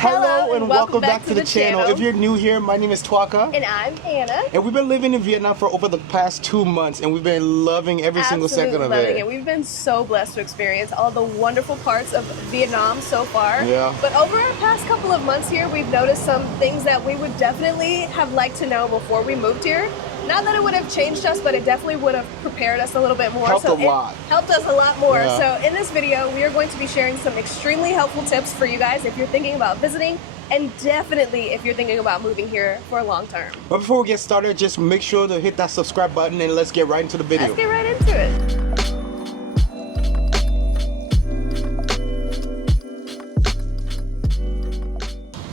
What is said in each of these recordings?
Hello and welcome back to the channel. If you're new here, my name is Twaka. And I'm Anna. And we've been living in Vietnam for over the past 2 months and we've been loving every single second of it. We've been so blessed to experience all the wonderful parts of Vietnam so far. Yeah. But over our past couple of months here, we've noticed some things that we would definitely have liked to know before we moved here. Not that it would have changed us, but it definitely would have prepared us a little bit more. Helped a lot. Helped us a lot more. Yeah. So in this video, we are going to be sharing some extremely helpful tips for you guys if you're thinking about visiting, and definitely if you're thinking about moving here for long term. But before we get started, just make sure to hit that subscribe button and let's get right into the video. Let's get right into it.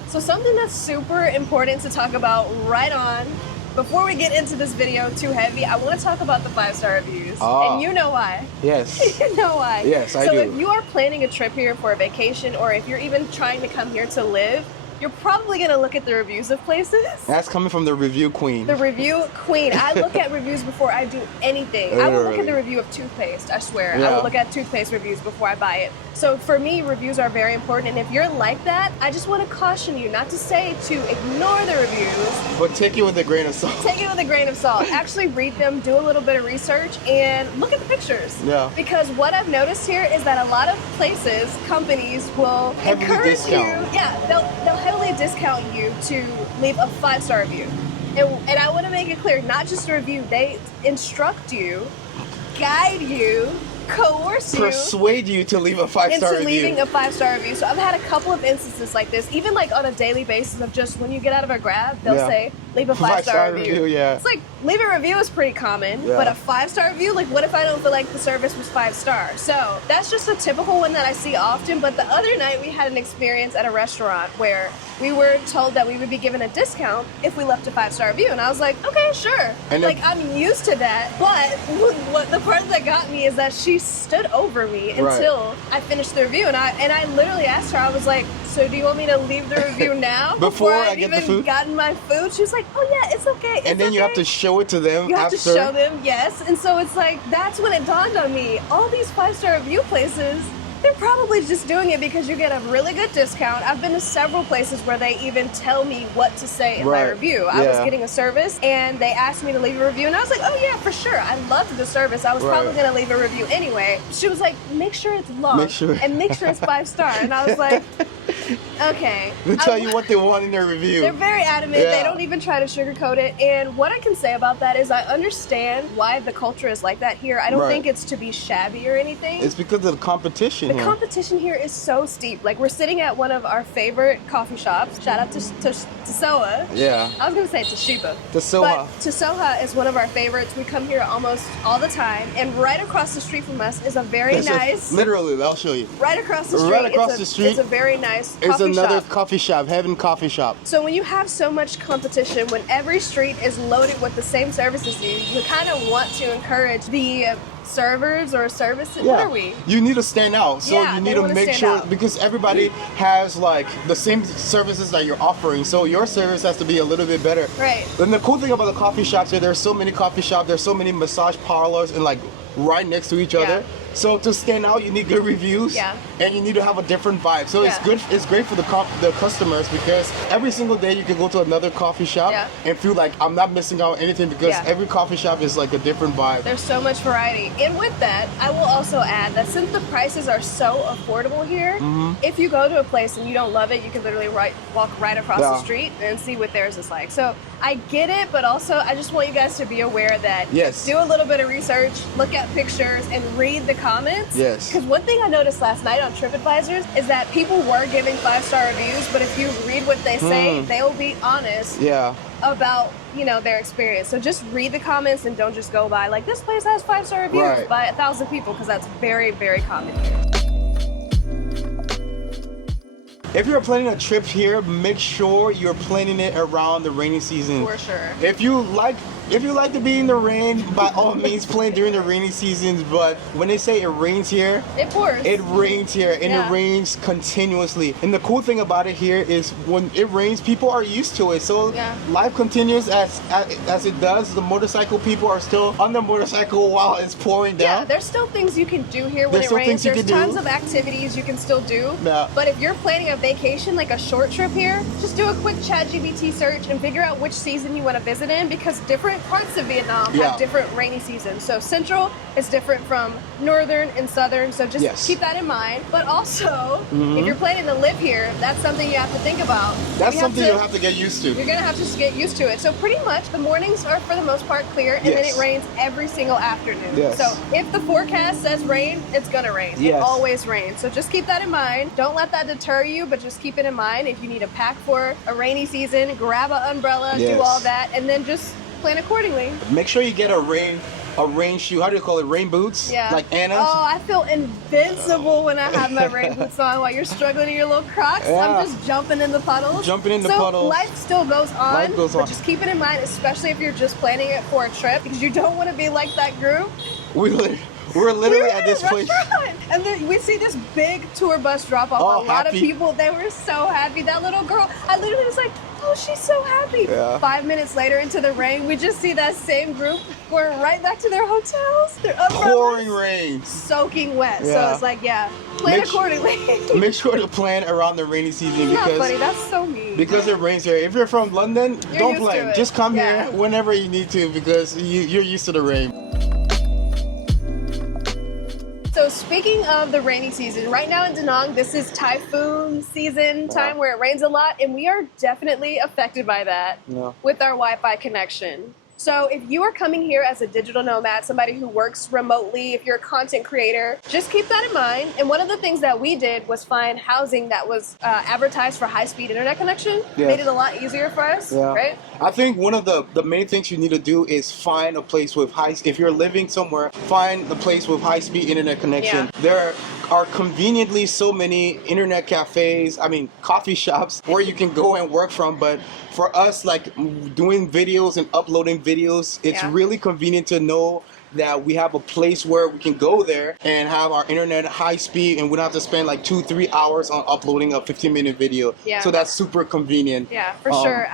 So something that's super important to talk about right on, before we get into this video too heavy, I want to talk about the 5-star reviews. And you know why. Yes. You know why. Yes, I do. So if you are planning a trip here for a vacation, or if you're even trying to come here to live, you're probably going to look at the reviews of places. That's coming from the review queen. The review queen. I look at reviews before I do anything. Literally. I will look at the review of toothpaste, I swear. Yeah. I will look at toothpaste reviews before I buy it. So for me, reviews are very important. And if you're like that, I just want to caution you not to say to ignore the reviews. But take it with a grain of salt. Take it with a grain of salt. Actually read them, do a little bit of research, and look at the pictures. Yeah. Because what I've noticed here is that a lot of places, companies will Heavily encourage discount. you. Yeah, they'll heavily discount you to leave a 5-star review. And I want to make it clear, not just a review, they instruct you, guide you, coerce you, persuade you to leave a 5-star into review. leaving a 5-star review. So I've had a couple of instances like this, even like on a daily basis of just when you get out of a Grab, they'll say, leave a 5-star review. Yeah. It's like, leave a review is pretty common, Yeah. but a 5-star review, like what if I don't feel like the service was 5-star? So that's just a typical one that I see often. But the other night we had an experience at a restaurant where we were told that we would be given a discount if we left a 5-star review. And I was like, okay, sure. And like, I'm used to that. But what the part that got me is that she stood over me until I finished the review. And I literally asked her, I was like, so do you want me to leave the review now? Before I I've get the even food? gotten my food? She was like, oh yeah, it's okay. And then you have to show it to them You have after. to show them, yes. And so it's like, that's when it dawned on me. All these 5-star review places, they're probably just doing it because you get a really good discount. I've been to several places where they even tell me what to say in my review. I was getting a service and they asked me to leave a review and I was like, oh yeah, for sure. I loved the service. I was probably going to leave a review anyway. She was like, make sure it's long and make sure it's 5-star. And I was like, okay. They tell you what they want in their review. They're very adamant. They don't even try to sugarcoat it. And what I can say about that is I understand why the culture is like that here. I don't think it's to be shabby or anything. It's because of the competition. The competition here is so steep. Like, we're sitting at one of our favorite coffee shops. Shout out to Soha. Yeah. I was going to say Toshiba. Soha. But Soha is one of our favorites. We come here almost all the time. And right across the street from us is a very nice... Literally, I'll show you. Right across the street. Right across the street. It's a very nice coffee shop. It's another coffee shop, Heaven Coffee Shop. So when you have so much competition, when every street is loaded with the same services, you kind of want to encourage the servers or services. What are we? You need to stand out. So you need to make sure, out. because everybody has like the same services that you're offering. So your service has to be a little bit better. Right. Then the cool thing about the coffee shops here, there's so many coffee shops, there's so many massage parlors and like right next to each other. So to stand out, you need good reviews, and you need to have a different vibe. So it's good. It's great for the customers because every single day you can go to another coffee shop and feel like I'm not missing out on anything because every coffee shop is like a different vibe. There's so much variety. And with that, I will also add that since the prices are so affordable here, if you go to a place and you don't love it, you can literally walk right across the street and see what theirs is like. So I get it, but also I just want you guys to be aware that do a little bit of research, look at pictures, and read the comments. Yes. Because one thing I noticed last night on TripAdvisors is that people were giving 5-star reviews, but if you read what they say, they'll be honest about, you know, their experience. So just read the comments and don't just go by like, this place has 5-star reviews by 1,000 people, because that's very, very common here. If you're planning a trip here, make sure you're planning it around the rainy season. For sure. If you like if you like to be in the rain, by all means play during the rainy seasons, but when they say it rains here, it pours. It rains here, and it rains continuously. And the cool thing about it here is when it rains, people are used to it. So life continues as it does. The motorcycle people are still on the motorcycle while it's pouring down. Yeah, there's still things you can do here when it rains. There's tons of activities you can still do. Yeah. But if you're planning a vacation, like a short trip here, just do a quick ChatGPT search and figure out which season you want to visit in, because different parts of Vietnam have different rainy seasons. So central is different from northern and southern. So just keep that in mind. But also, if you're planning to live here, that's something you have to think about. That's something you'll have to get used to. You're going to have to get used to it. So pretty much the mornings are for the most part clear, and then it rains every single afternoon. Yes. So if the forecast says rain, it's going to rain. It always rains. So just keep that in mind. Don't let that deter you, but just keep it in mind. If you need to pack for a rainy season, grab an umbrella, do all that, and then just plan accordingly. Make sure you get a rain shoe. How do you call it? Rain boots? Yeah. Like Anna's? Oh, I feel invincible when I have my rain boots on while you're struggling in your little Crocs. I'm just jumping in the puddles. So life still goes on. Life goes on. But just keep it in mind, especially if you're just planning it for a trip, because you don't want to be like that group. We're literally at this place. And then we see this big tour bus drop off. A lot of people, they were so happy. That little girl, I literally was like, oh, she's so happy. 5 minutes later into the rain, we just see that same group going right back to their hotels. Their umbrellas, pouring rain. Soaking wet. So it's like, plan accordingly. Make sure to plan around the rainy season. Not funny, that's so mean. Because it rains here. If you're from London, don't plan. Just come here whenever you need to, because you're used to the rain. So speaking of the rainy season, right now in Da Nang, this is typhoon season time where it rains a lot, and we are definitely affected by that with our Wi-Fi connection. So if you are coming here as a digital nomad, somebody who works remotely, if you're a content creator, just keep that in mind. And one of the things that we did was find housing that was advertised for high-speed internet connection. Made it a lot easier for us, right? I think one of the main things you need to do is find a place with if you're living somewhere, find the place with high-speed internet connection. There are conveniently so many internet cafes, coffee shops where you can go and work from, but for us, like doing videos and uploading videos, it's really convenient to know that we have a place where we can go there and have our internet high speed, and we don't have to spend like 2-3 hours on uploading a 15-minute video. So that's super convenient. Yeah, for sure.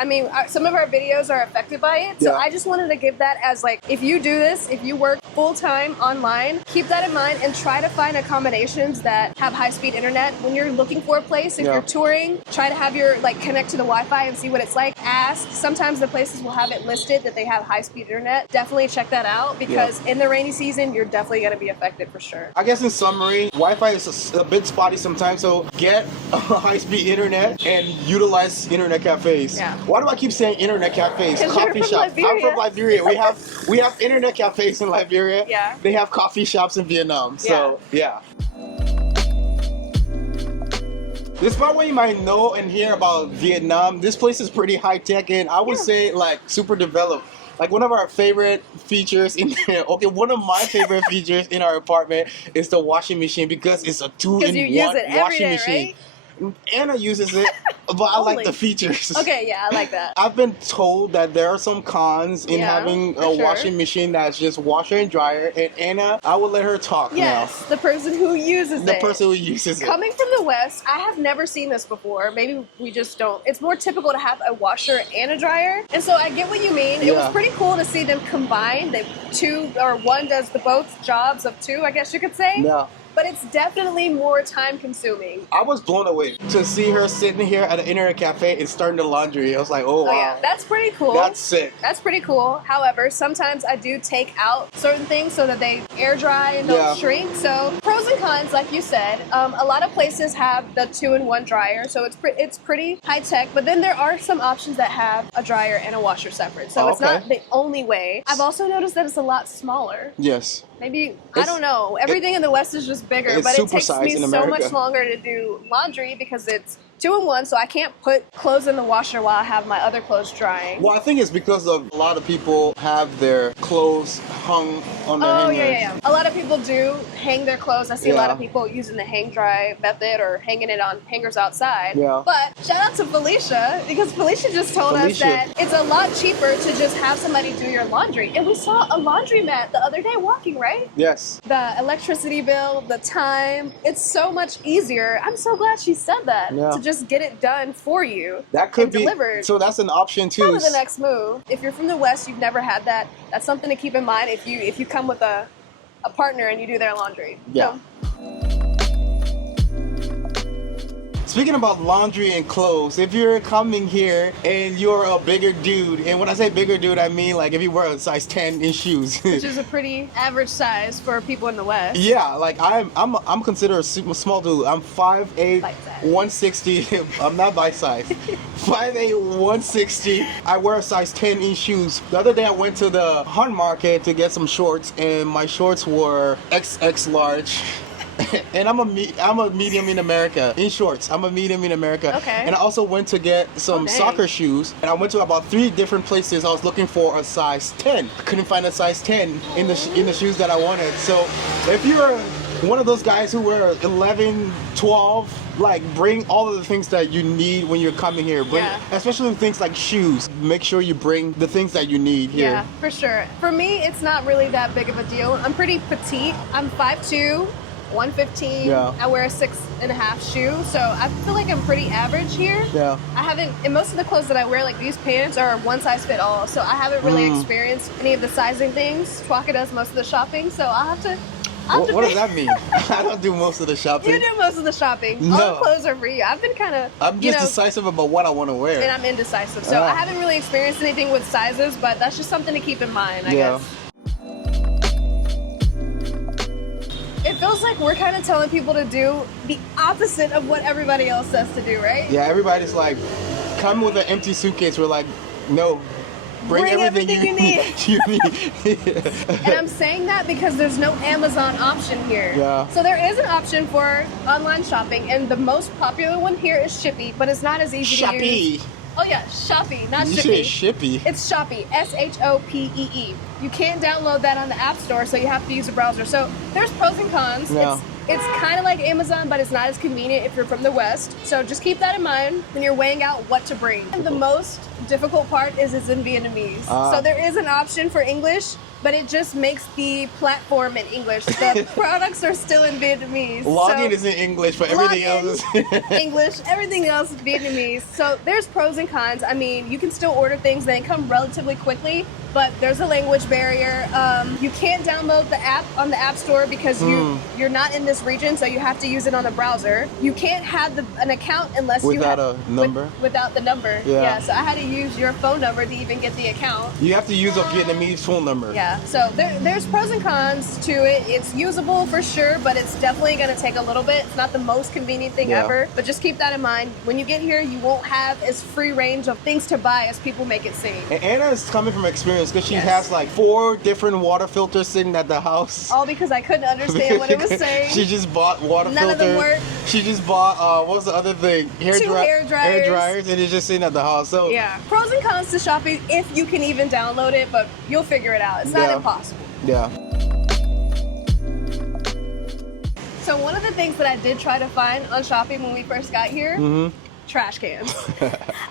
Some of our videos are affected by it, so I just wanted to give that as like, if you do this, if you work full-time online, keep that in mind and try to find accommodations that have high-speed internet. When you're looking for a place, if you're touring, try to have your connect to the Wi-Fi and see what it's like. Ask. Sometimes the places will have it listed that they have high-speed internet. Definitely check that out, because in the rainy season, you're definitely going to be affected for sure. I guess in summary, Wi-Fi is a bit spotty sometimes, so get a high-speed internet and utilize internet cafes. Why do I keep saying internet cafes? Coffee shops. I'm from Liberia. We have internet cafes in Liberia. They have coffee shops in Vietnam. So This part where you might know and hear about Vietnam, this place is pretty high-tech, and I would say like super developed. Like one of our favorite features in there, one of my favorite features in our apartment is the washing machine, because it's a 2-in-1 washing machine. Right? Anna uses it, but I like the features. Okay, I like that. I've been told that there are some cons in having a washing machine that's just washer and dryer, and Anna, I will let her talk now. The person who uses it. The person who uses it. Coming from the West, I have never seen this before. Maybe we just don't. It's more typical to have a washer and a dryer, and so I get what you mean. It was pretty cool to see them combine. One does both jobs of two, I guess you could say. But it's definitely more time consuming. I was blown away to see her sitting here at an internet cafe and starting the laundry. I was like, oh wow. Yeah, that's pretty cool. That's sick. That's pretty cool. However, sometimes I do take out certain things so that they air dry and don't shrink. So pros and cons, like you said. A lot of places have the 2-in-1 dryer, so it's pretty high tech. But then there are some options that have a dryer and a washer separate. So it's not the only way. I've also noticed that it's a lot smaller. Yes. Maybe, I don't know. Everything in the West is just bigger, but it takes me so much longer to do laundry because it's 2-in-1, so I can't put clothes in the washer while I have my other clothes drying. Well, I think it's because of a lot of people have their clothes hung on their hangers. Yeah. A lot of people do hang their clothes. I see a lot of people using the hang dry method or hanging it on hangers outside. Yeah. But shout out to Felicia, because Felicia just told us that it's a lot cheaper to just have somebody do your laundry. And we saw a laundromat the other day walking, right? Yes. The electricity bill, the time, it's so much easier. I'm so glad she said that, to just get it done for you. That could be delivered. So that's an option too. Probably the next move. If you're from the West, you've never had that. That's something to keep in mind if you come with a partner and you do their laundry. Yeah. So. Speaking about laundry and clothes, if you're coming here and you're a bigger dude, and when I say bigger dude, I mean like if you wear a size 10 in shoes. Which is a pretty average size for people in the West. Yeah, like I'm considered a super small dude. I'm 5'8", 160. I'm not bite size. 5'8", 160. I wear a size 10 in shoes. The other day I went to the Hunt Market to get some shorts, and my shorts were XX large. And I'm a medium in America in shorts. I'm a medium in America. Okay. And I also went to get some soccer shoes, and I went to about 3 different places. I was looking for a size 10. I couldn't find a size 10 in the shoes that I wanted. So if you're one of those guys who wear 11, 12, like bring all of the things that you need when you're coming here. Especially things like shoes. Make sure you bring the things that you need here. Yeah, for sure. For me, it's not really that big of a deal. I'm pretty petite. I'm 5'2". 115. Yeah. I wear a 6.5 shoe, so I feel like I'm pretty average here. Yeah. I haven't, and most of the clothes that I wear, like these pants, are one size fit all, so I haven't really experienced any of the sizing things. Twaka does most of the shopping, so I'll have to. What does that mean? I don't do most of the shopping. You do most of the shopping. No. All the clothes are for you. I've been kind of. I'm just decisive about what I want to wear. And I'm indecisive, so I haven't really experienced anything with sizes, but that's just something to keep in mind, I guess. It feels like we're kind of telling people to do the opposite of what everybody else says to do, right? Yeah, everybody's like, come with an empty suitcase. We're like, no, bring everything you need. And I'm saying that because there's no Amazon option here. Yeah. So there is an option for online shopping, and the most popular one here is Shippy, but it's not as easy to use. Oh yeah, Shopee, not Shippy. You say Shippy. It's Shopee, Shopee. You can't download that on the App Store, so you have to use a browser. So there's pros and cons. Yeah. It's kind of like Amazon, but it's not as convenient if you're from the West. So just keep that in mind when you're weighing out what to bring. And the most difficult part is it's in Vietnamese. So there is an option for English, but it just makes the platform in English. The products are still in Vietnamese. Login is in English, but everything else is English. Everything else is Vietnamese. So there's pros and cons. I mean, you can still order things that come relatively quickly, but there's a language barrier. You can't download the app on the App Store because you're not in this region, so you have to use it on a browser. You can't have an account unless you have a number. Without the number. Yeah. So I had to use your phone number to even get the account. You have to use a Vietnamese phone number. Yeah. So there's pros and cons to it. It's usable for sure, but it's definitely going to take a little bit. It's not the most convenient thing ever, but just keep that in mind. When you get here, you won't have as free range of things to buy as people make it seem. And Anna is coming from experience because she has like 4 different water filters sitting at the house. All because I couldn't understand what it was saying. She just bought water filters. None of them work. She just bought, what was the other thing? Hair dryers, and it's just sitting at the house. So yeah, pros and cons to shopping if you can even download it, but you'll figure it out. It's not impossible. Yeah. So one of the things that I did try to find on Shopee when we first got here, trash cans.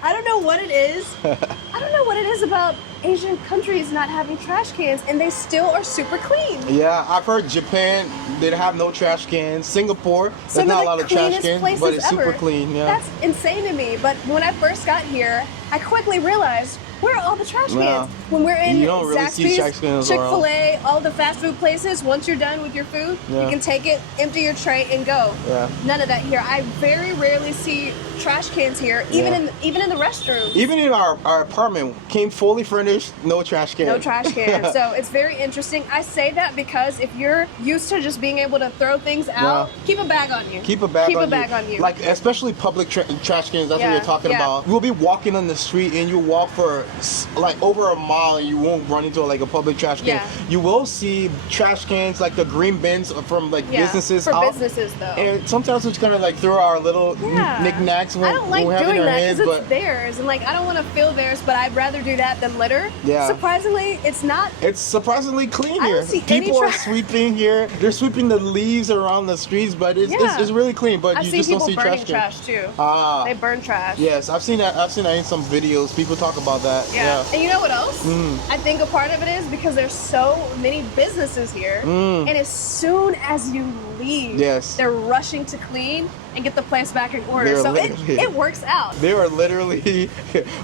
I don't know what it is. I don't know what it is about Asian countries not having trash cans, and they still are super clean. Yeah, I've heard Japan, they have no trash cans. Singapore, there's not a lot of trash cans, but it's super clean. Yeah. That's insane to me. But when I first got here, I quickly realized, where are all the trash cans? When we're in Zaxby's, Chick-fil-A, all the fast food places, once you're done with your food, you can take it, empty your tray, and go. None of that here. I very rarely see trash cans here, even in the restrooms. Even in our apartment, came fully furnished, no trash can. No trash can. So it's very interesting. I say that because if you're used to just being able to throw things out, keep a bag on you. Keep a bag on you. Like, especially public trash cans, that's what you're talking about. We'll be walking on the street and you walk for like over a mile and you won't run into like a public trash can. You will see trash cans, like the green bins from like businesses for businesses though. And sometimes we're just gonna like throw our little knickknacks snacks when, I don't like when we're having doing our that hands, because but it's theirs, and like I don't want to fill theirs, but I'd rather do that than litter. Yeah. Surprisingly, it's not. It's surprisingly clean I here. don't see any People are trash. sweeping here. They're sweeping the leaves around the streets, but it's really clean. But I've you seen just don't people see burning trash. too. Ah. They burn trash. Yes, I've seen that. I've seen that in some videos. People talk about that. Yeah. And you know what else? I think a part of it is because there's so many businesses here, and as soon as you leave, they're rushing to clean and get the place back in order. So it works out. They are literally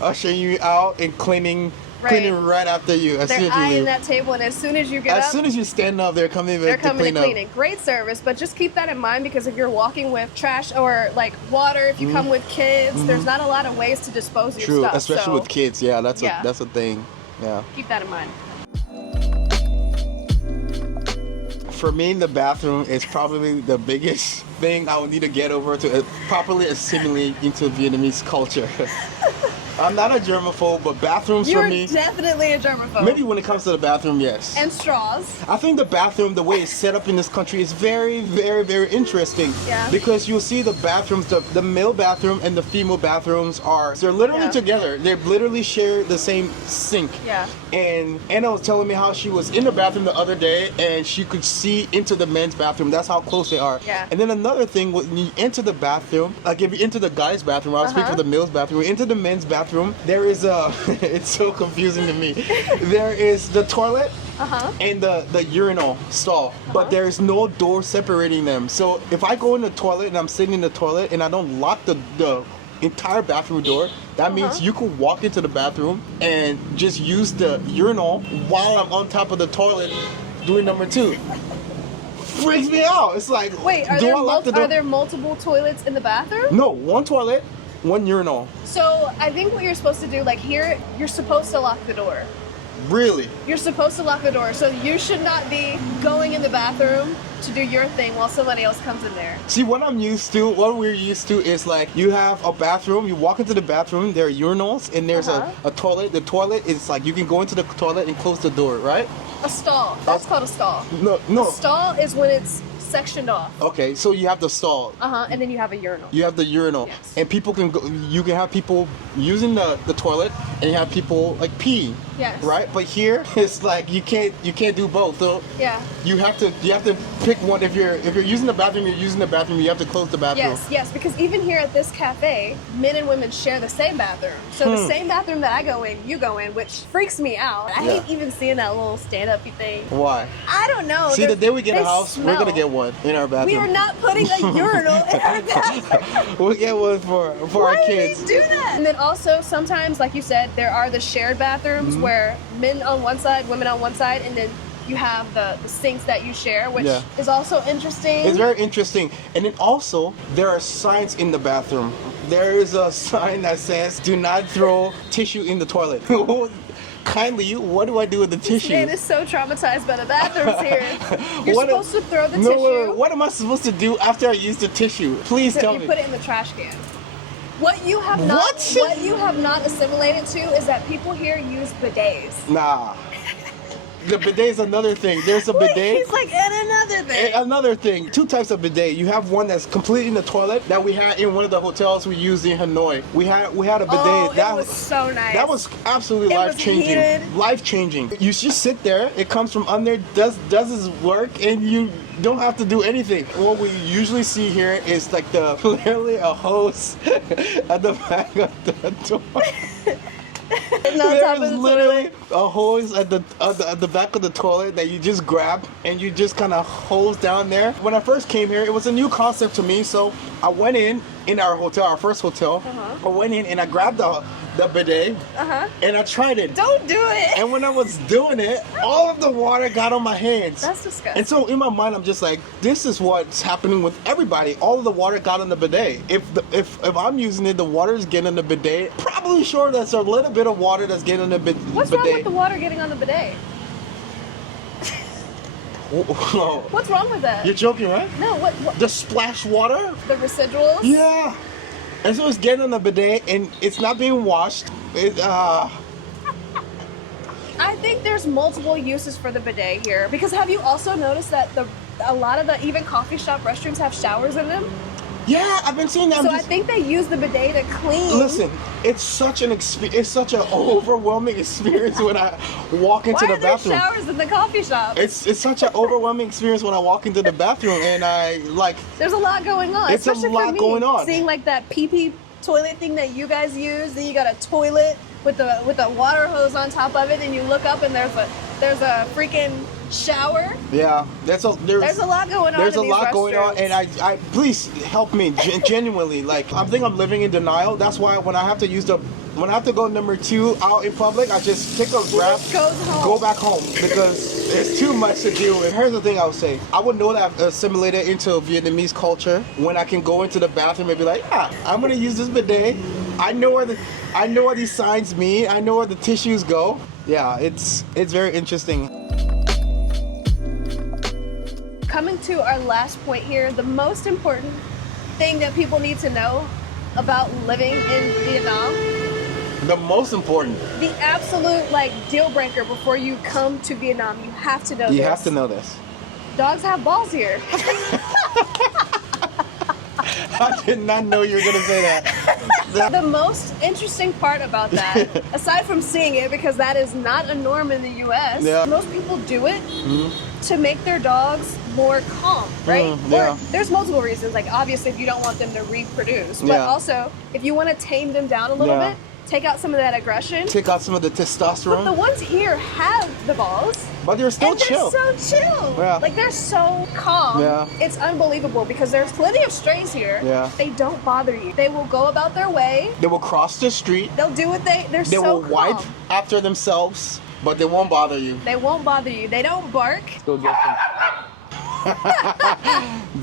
ushering you out and cleaning right after you. They're eyeing that table, and as soon as you get up, as soon as you stand up, they're coming to clean cleaning. Great service, but just keep that in mind because if you're walking with trash or like water, if you come with kids, there's not a lot of ways to dispose of your stuff. True, especially with kids. Yeah, that's a thing. Yeah. Keep that in mind. For me, the bathroom is probably the biggest thing I would need to get over to properly assimilate into Vietnamese culture. I'm not a germaphobe, but bathrooms for me... You're definitely a germaphobe. Maybe when it comes to the bathroom, yes. And straws. I think the bathroom, the way it's set up in this country is very, very, very interesting. Yeah. Because you'll see the bathrooms, the male bathroom and the female bathrooms they're literally together. They literally share the same sink. Yeah. And Anna was telling me how she was in the bathroom the other day and she could see into the men's bathroom. That's how close they are. Yeah. And then another thing, when you enter the bathroom, like if you enter the guy's bathroom, I'll speak for the male's bathroom, you enter the men's bathroom, there is it's so confusing to me. There is the toilet and the urinal stall, but there is no door separating them. So if I go in the toilet and I'm sitting in the toilet and I don't lock the entire bathroom door, that means you could walk into the bathroom and just use the urinal while I'm on top of the toilet doing number 2. Freaks me out. It's like, wait, are there multiple toilets in the bathroom? No, one toilet, one urinal. So I think what you're supposed to do, like here, you're supposed to lock the door. Really? You're supposed to lock the door, so you should not be going in the bathroom to do your thing while somebody else comes in there. See, what we're used to is like you have a bathroom, you walk into the bathroom, there are urinals, and there's a toilet. The toilet is like you can go into the toilet and close the door, right? A stall. That's called a stall. No. A stall is when it's sectioned off. Okay, so you have the stall. And then you have a urinal. You have the urinal. Yes. And people can go, you can have people using the toilet and you have people like peeing. Yes. Right? But here it's like you can't do both. So you have to pick one. If you're using the bathroom, you have to close the bathroom. Yes, because even here at this cafe, men and women share the same bathroom. So the same bathroom that I go in, you go in, which freaks me out. I hate even seeing that little stand-up-y thing. Why? I don't know. See, the day we get a house, we're gonna get one in our bathroom. We are not putting a urinal in our bathroom. We'll get one for our kids. Why do they do that? And then also sometimes, like you said, there are the shared bathrooms where men on one side, women on one side, and then you have the sinks that you share, which is also interesting. It's very interesting. And then also, there are signs in the bathroom. There is a sign that says, do not throw tissue in the toilet. Kindly, what do I do with the tissue? Man is so traumatized by the bathrooms here. You're supposed to throw the tissue. What am I supposed to do after I use the tissue? Please tell me. You put it in the trash can. What you have not assimilated to is that people here use bidets. Nah. The bidet is another thing. There's a bidet. He's like, and another thing. Another thing. 2 types of bidet. You have one that's completely in the toilet that we had in one of the hotels we used in Hanoi. We had a bidet. Oh, that was so nice. That was absolutely life-changing. Life-changing. You just sit there. It comes from under, does its work, and you don't have to do anything. What we usually see here is like literally a hose at the back of the door. There's literally a hose at the back of the toilet that you just grab and you just kind of hose down there. When I first came here, it was a new concept to me, so I went in our hotel, our first hotel. I went in and I grabbed the bidet and I tried it. Don't do it! And when I was doing it, all of the water got on my hands. That's disgusting. And so in my mind, I'm just like, this is what's happening with everybody. All of the water got on the bidet. If I'm using it, the water is getting on the bidet. Probably sure that's a little bit of water that's getting on the bidet. What's wrong with the water getting on the bidet? What's wrong with that? You're joking, right? No, what? The splash water? The residuals? Yeah. And so it's getting on the bidet and it's not being washed. I think there's multiple uses for the bidet here. Because have you also noticed that a lot of the even coffee shop restrooms have showers in them? Yeah, I've been seeing that. So I think they use the bidet to clean. Listen, it's such an it's such an overwhelming experience when I walk into the bathroom. Why are there showers in the coffee shop? It's such an overwhelming experience when I walk into the bathroom and I like. There's a lot going on. It's a lot going on. Seeing like that pee toilet thing that you guys use, then you got a toilet with the water hose on top of it, and you look up and there's a freaking shower. Yeah, there's a lot going on. There's a lot going on, and I please help me genuinely. Like I think I'm living in denial. That's why when I have to go number 2 out in public, I just take a grab, go back home because there's too much to deal with. Here's the thing I would say: I would know that I've assimilated into Vietnamese culture when I can go into the bathroom and be like, yeah, I'm gonna use this bidet. I know where these signs mean. I know where the tissues go. Yeah, it's very interesting. Coming to our last point here, the most important thing that people need to know about living in Vietnam. The most important. The absolute deal breaker before you come to Vietnam. You have to know this. You have to know this. Dogs have balls here. I did not know you were going to say that. The most interesting part about that, aside from seeing it, because that is not a norm in the US, most people do it to make their dogs more calm, right? Or there's multiple reasons. Like obviously if you don't want them to reproduce, but also if you want to tame them down a little bit, take out some of that aggression. Take out some of the testosterone. But the ones here have the balls. But they're still chill. They're so chill. Yeah. Like they're so calm. Yeah. It's unbelievable because there's plenty of strays here. Yeah. They don't bother you. They will go about their way. They will cross the street. They'll do what they're so calm. They will wipe after themselves, but they won't bother you. They won't bother you. They don't bark. Go get them.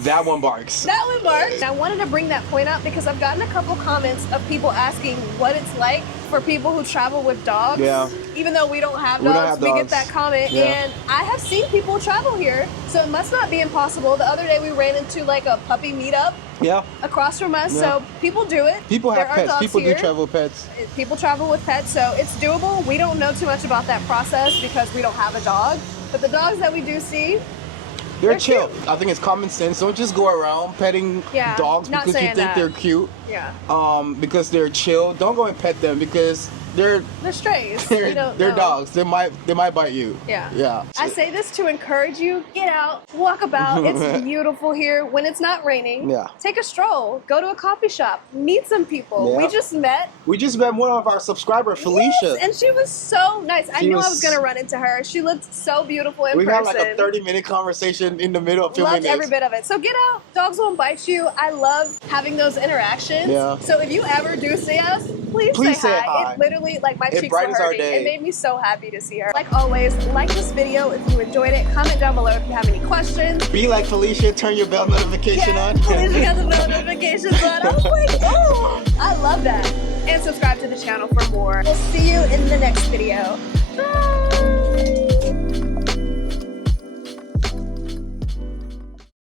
That one barks. That one barks. I wanted to bring that point up because I've gotten a couple comments of people asking what it's like for people who travel with dogs. Yeah. Even though we don't have dogs, we get that comment. Yeah. And I have seen people travel here, so it must not be impossible. The other day we ran into a puppy meetup. Yeah. Across from us, so people do it. People have pets. People do travel with pets. People travel with pets, so it's doable. We don't know too much about that process because we don't have a dog. But the dogs that we do see, they're chill. Cute. I think it's common sense. Don't just go around petting dogs because you think they're cute. Yeah. Because they're chill. Don't go and pet them because they're strays. They're dogs. They might bite you. Yeah. Yeah. I say this to encourage you. Get out, walk about. It's beautiful here. When it's not raining, take a stroll. Go to a coffee shop. Meet some people. Yeah. We just met one of our subscribers, Felicia. Yes, and she was so nice. I knew I was gonna run into her. She looked so beautiful in person. We had a 30-minute conversation in the middle of filming this. Loved every bit of it. So get out. Dogs won't bite you. I love having those interactions. Yeah. So if you ever do see us, please say hi. It literally, my cheeks were hurting. It made me so happy to see her. Like always, like this video if you enjoyed it. Comment down below if you have any questions. Be like Felicia, turn your bell notification on. Felicia got the bell notifications on. I was like, oh, I love that. And subscribe to the channel for more. We'll see you in the next video. Bye.